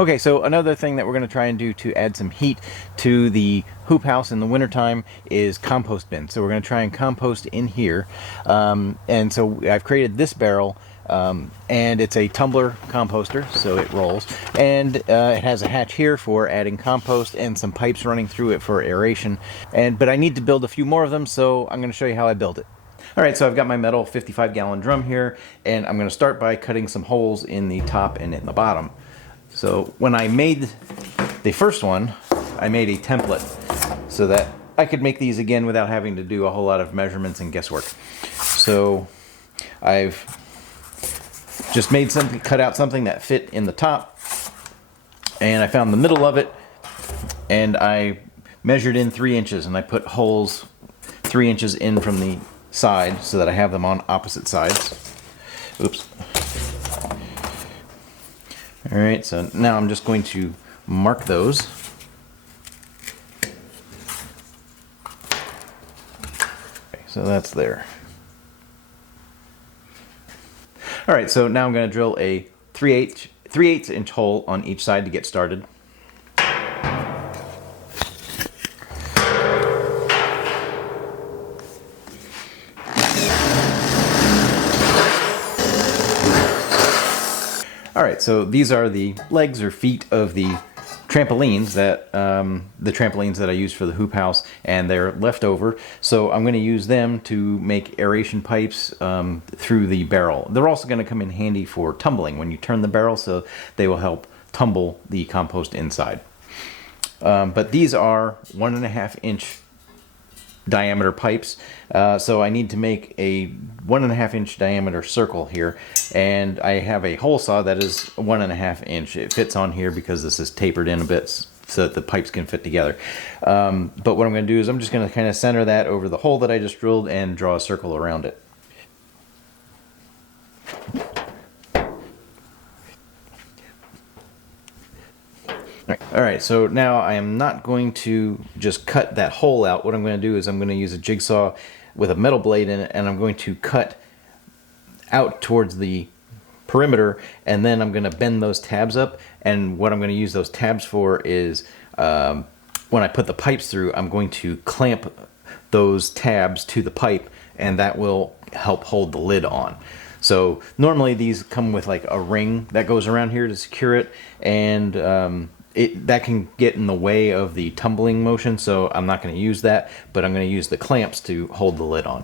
Okay, so another thing that we're going to try and do to add some heat to the hoop house in the wintertime is compost bin. So we're going to try and compost in here. And so I've created this barrel, and it's a tumbler composter, so it rolls. And it has a hatch here for adding compost and some pipes running through it for aeration. But I need to build a few more of them, so I'm going to show you how I build it. Alright, so I've got my metal 55-gallon drum here, and I'm going to start by cutting some holes in the top and in the bottom. So when I made the first one, I made a template so that I could make these again without having to do a whole lot of measurements and guesswork. So I've just made something, cut out something that fit in the top, and I found the middle of it, and I measured in 3 inches, and I put holes 3 inches in from the side so that I have them on opposite sides. Oops. Alright, so now I'm just going to mark those. Okay, so that's there. Alright, so now I'm going to drill a 3/8 inch hole on each side to get started. Alright, so these are the legs or feet of the trampolines that I use for the hoop house, and they're left over. So I'm going to use them to make aeration pipes through the barrel. They're also going to come in handy for tumbling when you turn the barrel, so they will help tumble the compost inside. But these are 1.5 inch diameter pipes, so I need to make a 1.5 inch diameter circle here, and I have a hole saw that is 1.5 inch. It fits on here because this is tapered in a bit so that the pipes can fit together. But what I'm going to do is I'm just going to kind of center that over the hole that I just drilled and draw a circle around it. Alright, so now I am not going to just cut that hole out. What I'm going to do is I'm going to use a jigsaw with a metal blade in it, and I'm going to cut out towards the perimeter, and then I'm going to bend those tabs up. And what I'm going to use those tabs for is when I put the pipes through, I'm going to clamp those tabs to the pipe, and that will help hold the lid on. So normally these come with like a ring that goes around here to secure it, and that can get in the way of the tumbling motion, so I'm not going to use that, but I'm going to use the clamps to hold the lid on.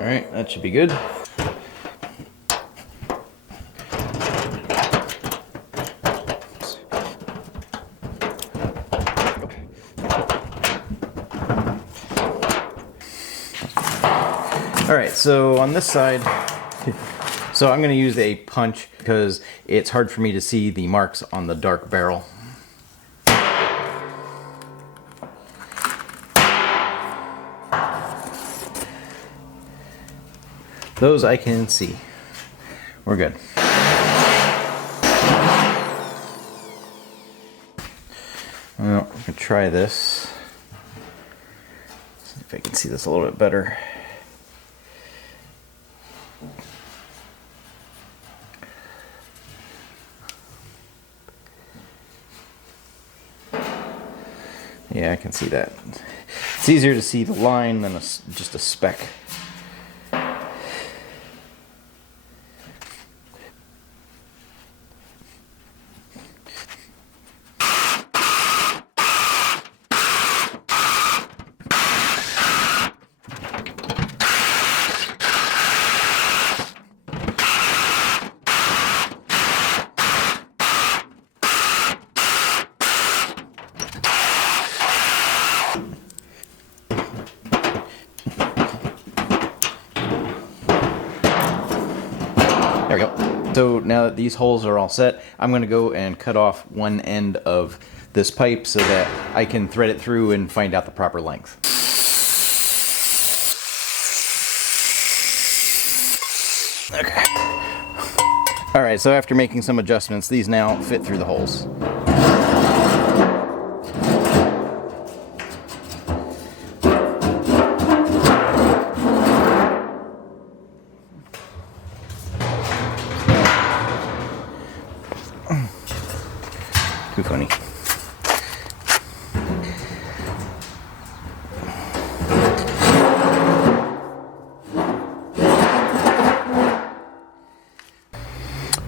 Alright, that should be good. Alright, so on this side, so I'm going to use a punch because it's hard for me to see the marks on the dark barrel. Those I can see. We're good. Well, we can try this. See if I can see this a little bit better. Yeah, I can see that. It's easier to see the line than just a speck. There we go. So now that these holes are all set, I'm going to go and cut off one end of this pipe so that I can thread it through and find out the proper length. Okay. All right, so after making some adjustments, these now fit through the holes. Too funny.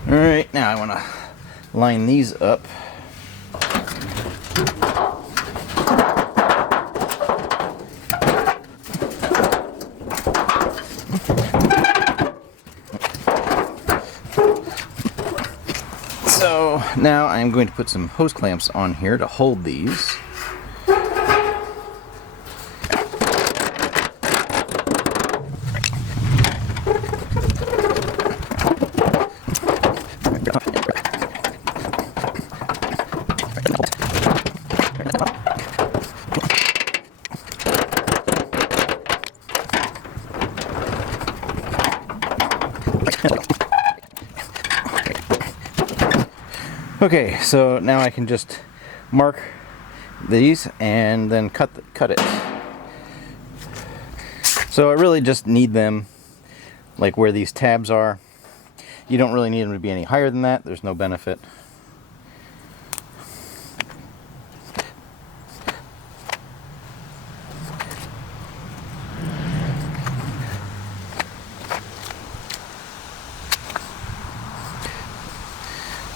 All right, now I want to line these up. So now I'm going to put some hose clamps on here to hold these. Okay, so now I can just mark these and then cut it. So I really just need them like where these tabs are. You don't really need them to be any higher than that. There's no benefit.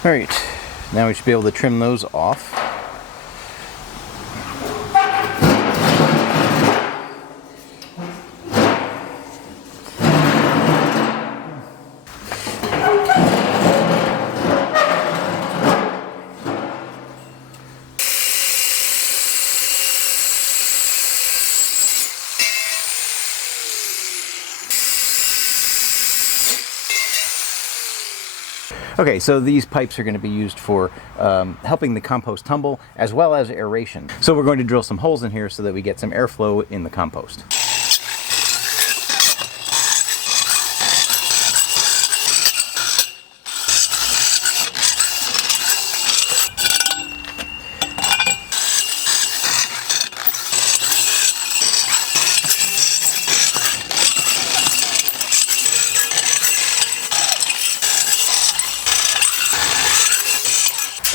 All right. Now we should be able to trim those off. Okay, so these pipes are going to be used for helping the compost tumble as well as aeration. So we're going to drill some holes in here so that we get some airflow in the compost.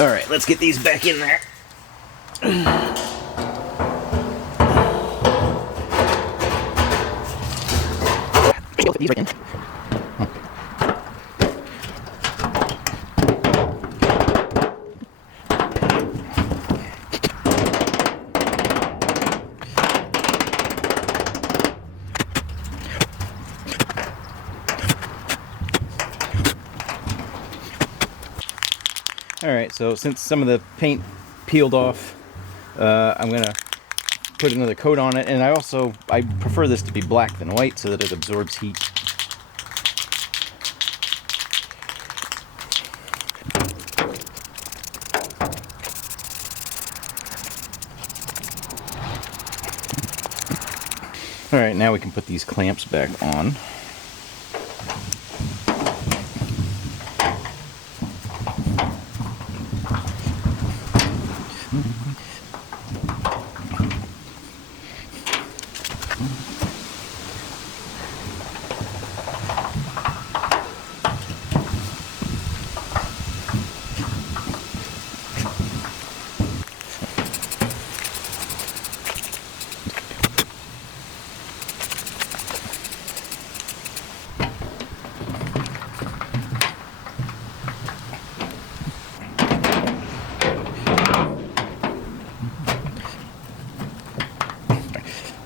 All right, let's get these back in there. Alright, so since some of the paint peeled off, I'm going to put another coat on it, and I prefer this to be black than white so that it absorbs heat. Alright, now we can put these clamps back on.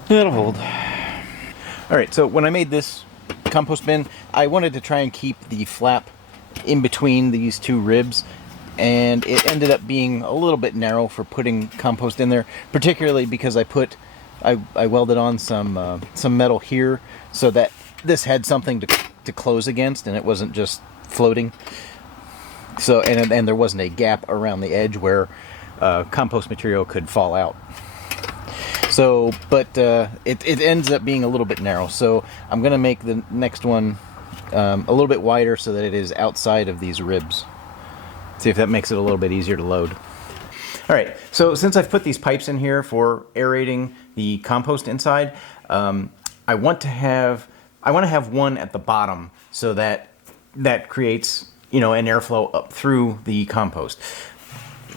That'll hold. Alright, so when I made this compost bin, I wanted to try and keep the flap in between these two ribs, and it ended up being a little bit narrow for putting compost in there, particularly because I welded on some metal here so that this had something to close against and it wasn't just floating. So and there wasn't a gap around the edge where compost material could fall out. So, but it ends up being a little bit narrow. So I'm going to make the next one a little bit wider so that it is outside of these ribs. See if that makes it a little bit easier to load. All right, so since I've put these pipes in here for aerating the compost inside, I want to have one at the bottom so that creates, you know, an airflow up through the compost.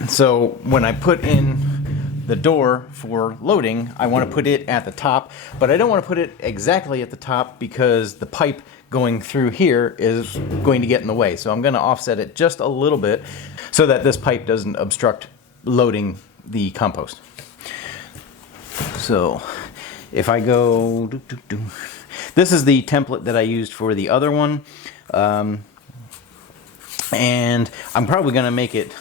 So when I put in the door for loading, I want to put it at the top, but I don't want to put it exactly at the top because the pipe going through here is going to get in the way. So I'm going to offset it just a little bit so that this pipe doesn't obstruct loading the compost. So if I go, this is the template that I used for the other one, and I'm probably going to make it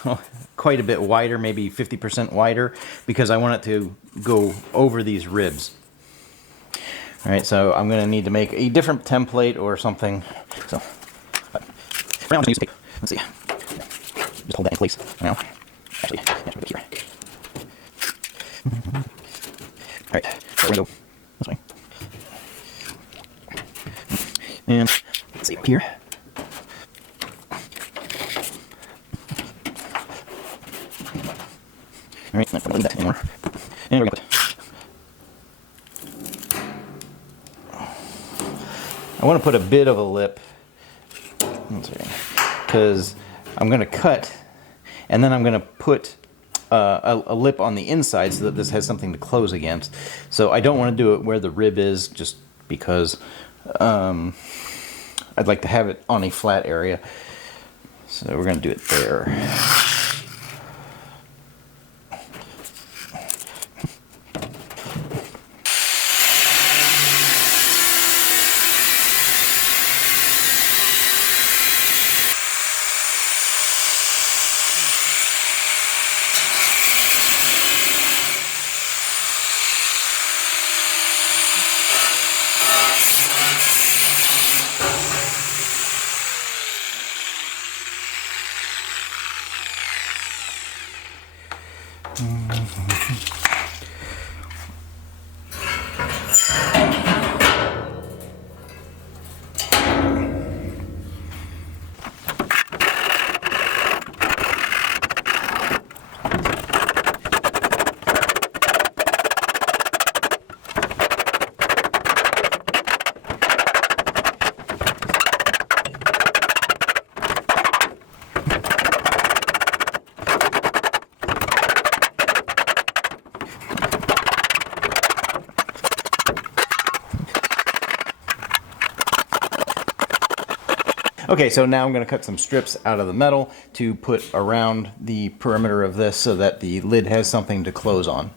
quite a bit wider, maybe 50% wider, because I want it to go over these ribs. All right, so I'm going to need to make a different template or something. So right now I'm just going to use tape. Let's see. Just hold that in place. Now, actually, put it here. All right, so we're going to go this way. And let's see up here. All right, not going to need that anymore. And we're going to put. I want to put a bit of a lip, because I'm going to cut, and then I'm going to put a lip on the inside so that this has something to close against. So I don't want to do it where the rib is, just because I'd like to have it on a flat area. So we're going to do it there. Okay, so now I'm going to cut some strips out of the metal to put around the perimeter of this so that the lid has something to close on.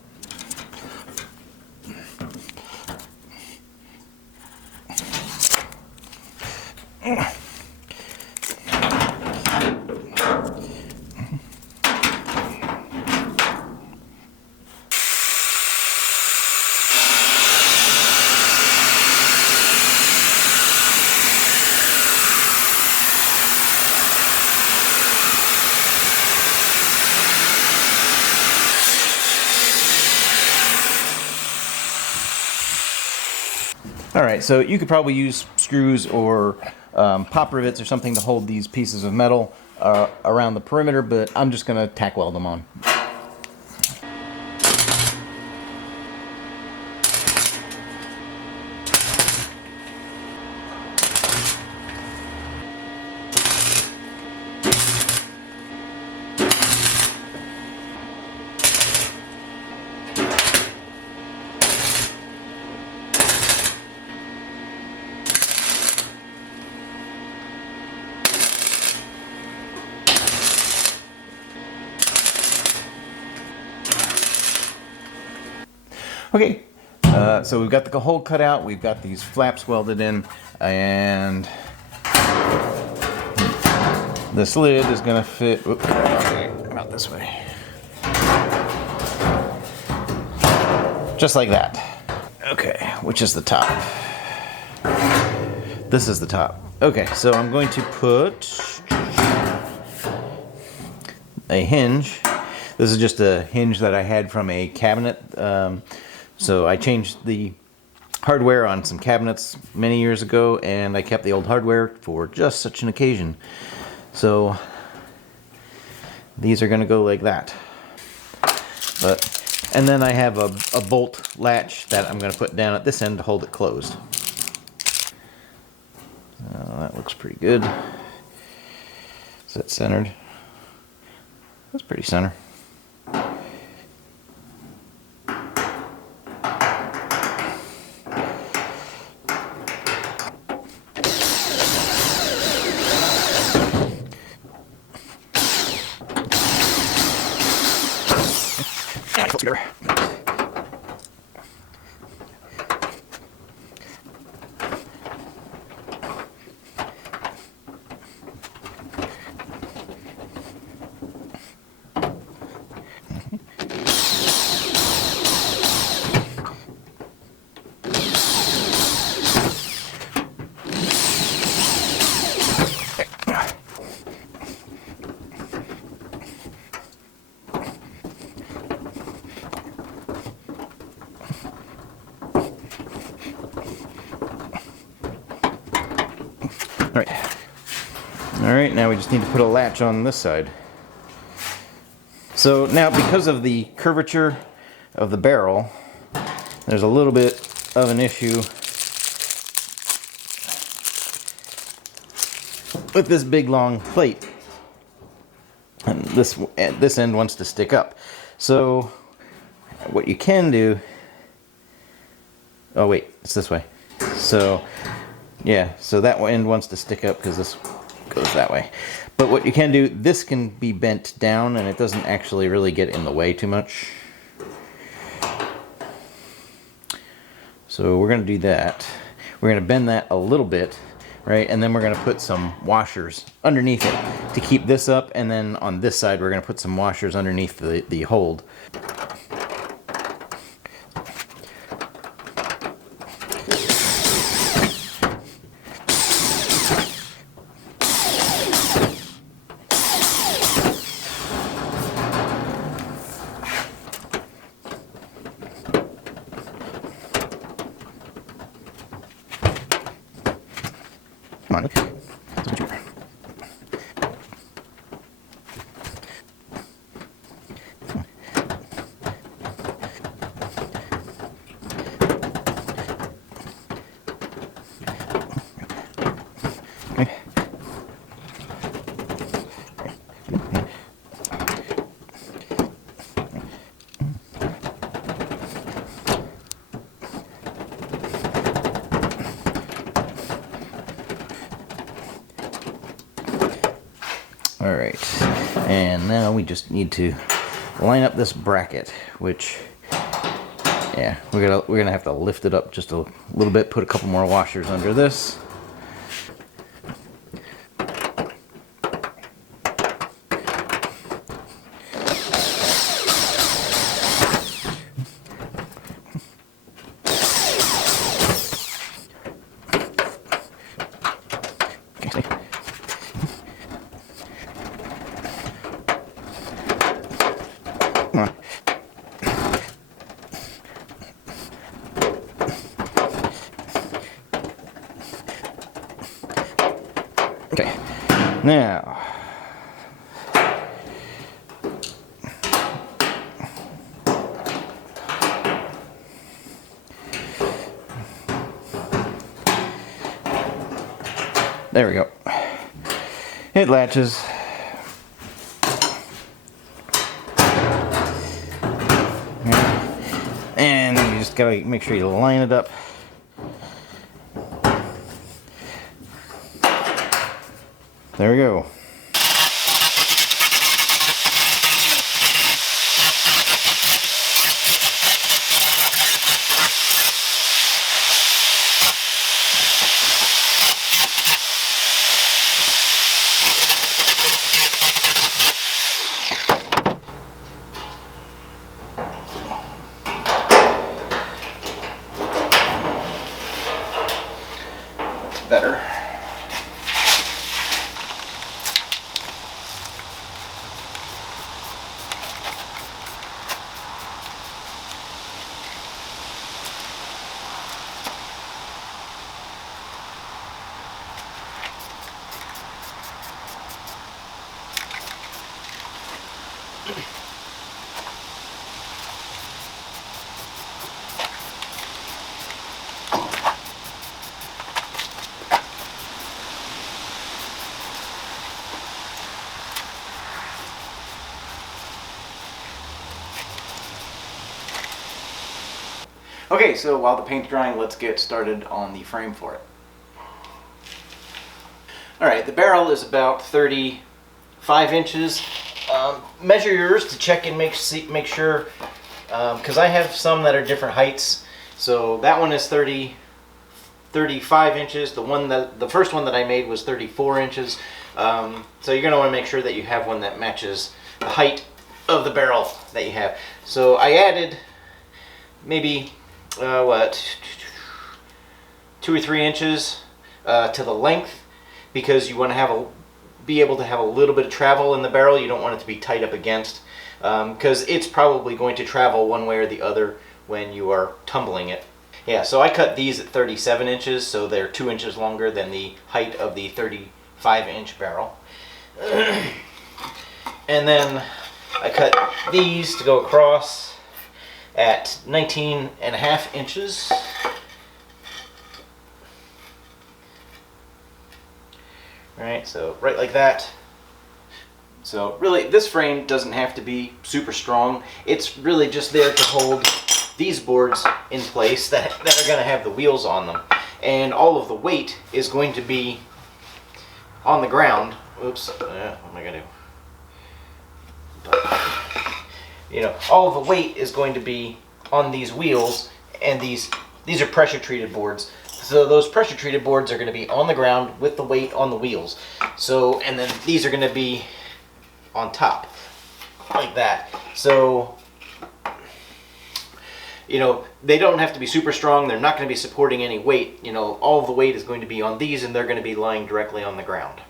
Alright, so you could probably use screws or pop rivets or something to hold these pieces of metal around the perimeter, but I'm just going to tack weld them on. Okay, so we've got the hole cut out, we've got these flaps welded in, and this lid is going to fit, okay, about this way, just like that. Okay, which is the top? This is the top. Okay, so I'm going to put a hinge. This is just a hinge that I had from a cabinet. So I changed the hardware on some cabinets many years ago, and I kept the old hardware for just such an occasion. So these are going to go like that. And then I have a bolt latch that I'm going to put down at this end to hold it closed. That looks pretty good. Is that centered? That's pretty center. Alright, now we just need to put a latch on this side. So now, because of the curvature of the barrel, there's a little bit of an issue with this big long plate. And this end wants to stick up. So what you can do... Oh wait, it's this way. So yeah, so that end wants to stick up because this goes that way. But what you can do, this can be bent down and it doesn't actually really get in the way too much. So we're going to do that. We're going to bend that a little bit, right? And then we're going to put some washers underneath it to keep this up. And then on this side, we're going to put some washers underneath the hold. Come on. Alright, and now we just need to line up this bracket, which, yeah, we're gonna have to lift it up just a little bit, put a couple more washers under this. Come on. Okay, now there we go. It latches. And you just gotta make sure you line it up. There we go. Better. Okay, so while the paint's drying, let's get started on the frame for it. Alright, the barrel is about 35 inches. Measure yours to check and make sure, because I have some that are different heights. So that one is 35 inches. The first one that I made was 34 inches. So you're going to want to make sure that you have one that matches the height of the barrel that you have. So I added maybe 2 or 3 inches to the length, because you want to be able to have a little bit of travel in the barrel. You don't want it to be tight up against, because it's probably going to travel one way or the other when you are tumbling it. Yeah, so I cut these at 37 inches, so they're 2 inches longer than the height of the 35-inch barrel. And then I cut these to go across at 19.5 inches. Alright, so right like that. So really, this frame doesn't have to be super strong. It's really just there to hold these boards in place that are going to have the wheels on them. And all of the weight is going to be on the ground. Oops, what am I going to do? All of the weight is going to be on these wheels, and these are pressure treated boards. So those pressure treated boards are going to be on the ground with the weight on the wheels. So, and then these are going to be on top, like that. So, they don't have to be super strong. They're not going to be supporting any weight. All of the weight is going to be on these, and they're going to be lying directly on the ground.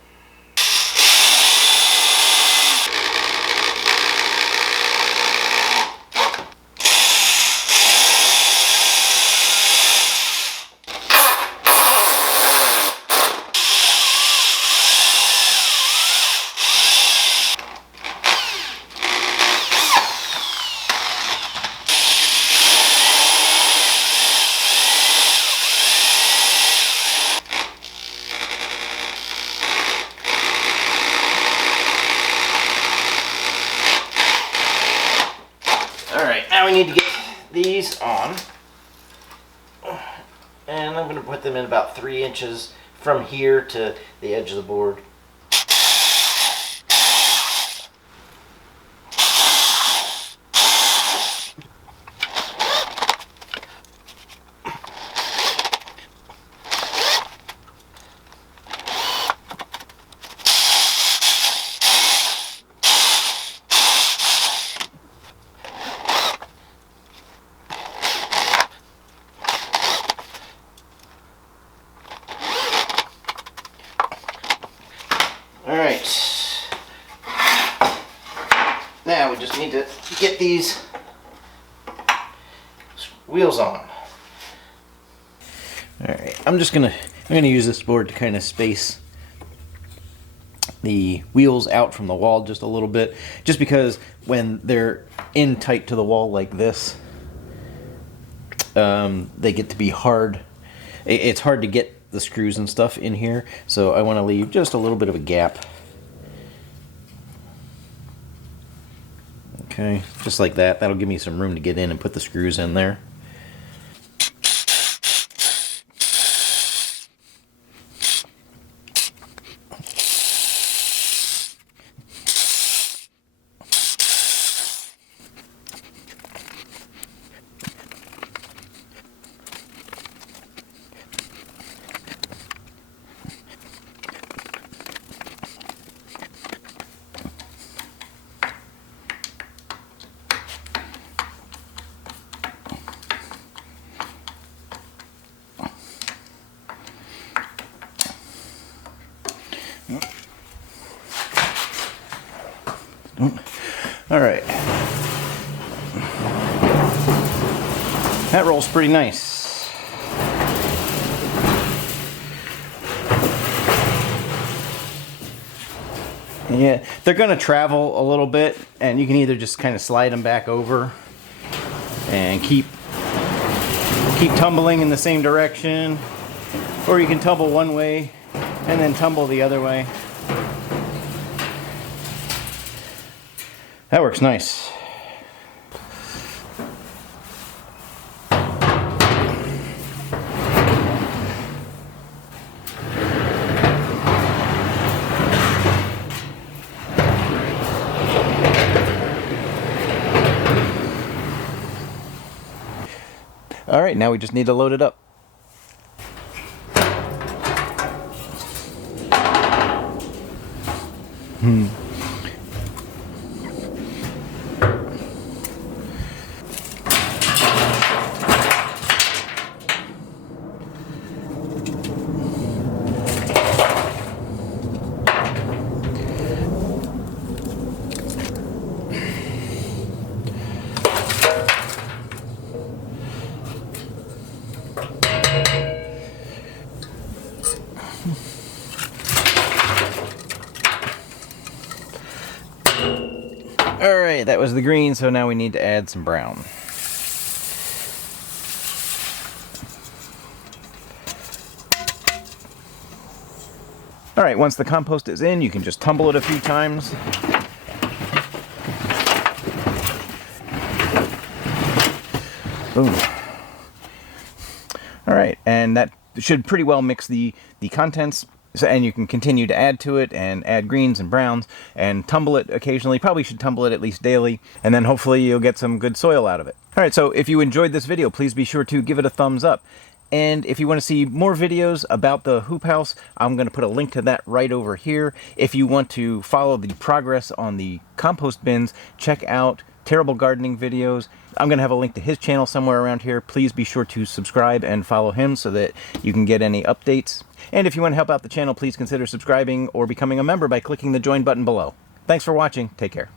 Now we need to get these on, and I'm going to put them in about 3 inches from here to the edge of the board. Alright, now we just need to get these wheels on. Alright, I'm gonna use this board to kind of space the wheels out from the wall just a little bit, just because when they're in tight to the wall like this, they get to be hard. It's hard to get the screws and stuff in here, so I want to leave just a little bit of a gap. Okay, just like that. That'll give me some room to get in and put the screws in there. All right, that rolls pretty nice. Yeah, they're going to travel a little bit, and you can either just kind of slide them back over and keep tumbling in the same direction, or you can tumble one way and then tumble the other way. That works nice. All right, now we just need to load it up. Alright, that was the green, so now we need to add some brown. Alright, once the compost is in, you can just tumble it a few times. Boom. Alright, and that should pretty well mix the contents. So, and you can continue to add to it and add greens and browns and tumble it occasionally. Probably should tumble it at least daily, and then hopefully you'll get some good soil out of it. Alright, so if you enjoyed this video, please be sure to give it a thumbs up. And if you want to see more videos about the hoop house, I'm going to put a link to that right over here. If you want to follow the progress on the compost bins, check out Terrible Gardening videos. I'm going to have a link to his channel somewhere around here. Please be sure to subscribe and follow him so that you can get any updates. And if you want to help out the channel, please consider subscribing or becoming a member by clicking the join button below. Thanks for watching. Take care.